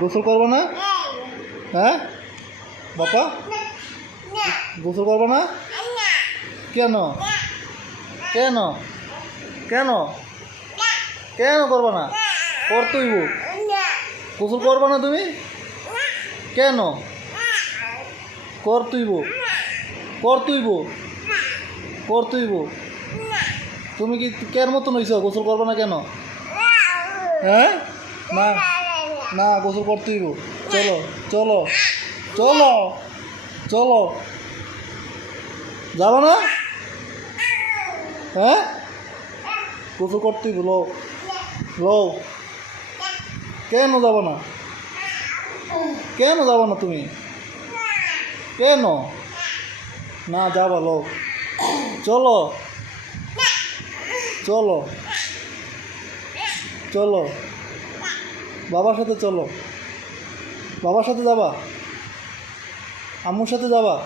গোসল করব না? হ্যাঁ? বাপা গোসল করব না? কেন? কেন? কেন? কেন করব না? করতেইব গোসল করব না তুমি? কেন? করতেইব করতেইব করতেইব তুমি কি কের মতন হইছ? গোসল করব না কেন? হ্যাঁ? না। না গোসল করতেইব চলো চলো চলো চলো। যাব না? হ্যাঁ? গোসল করতেইব লো লো কেন যাব না? কেন যাব না তুমি? কেন? না, যাব লো চলো চলো চলো। বাবার সাথে চলো। বাবার সাথে যাবা। আম্মুর সাথে যাবা।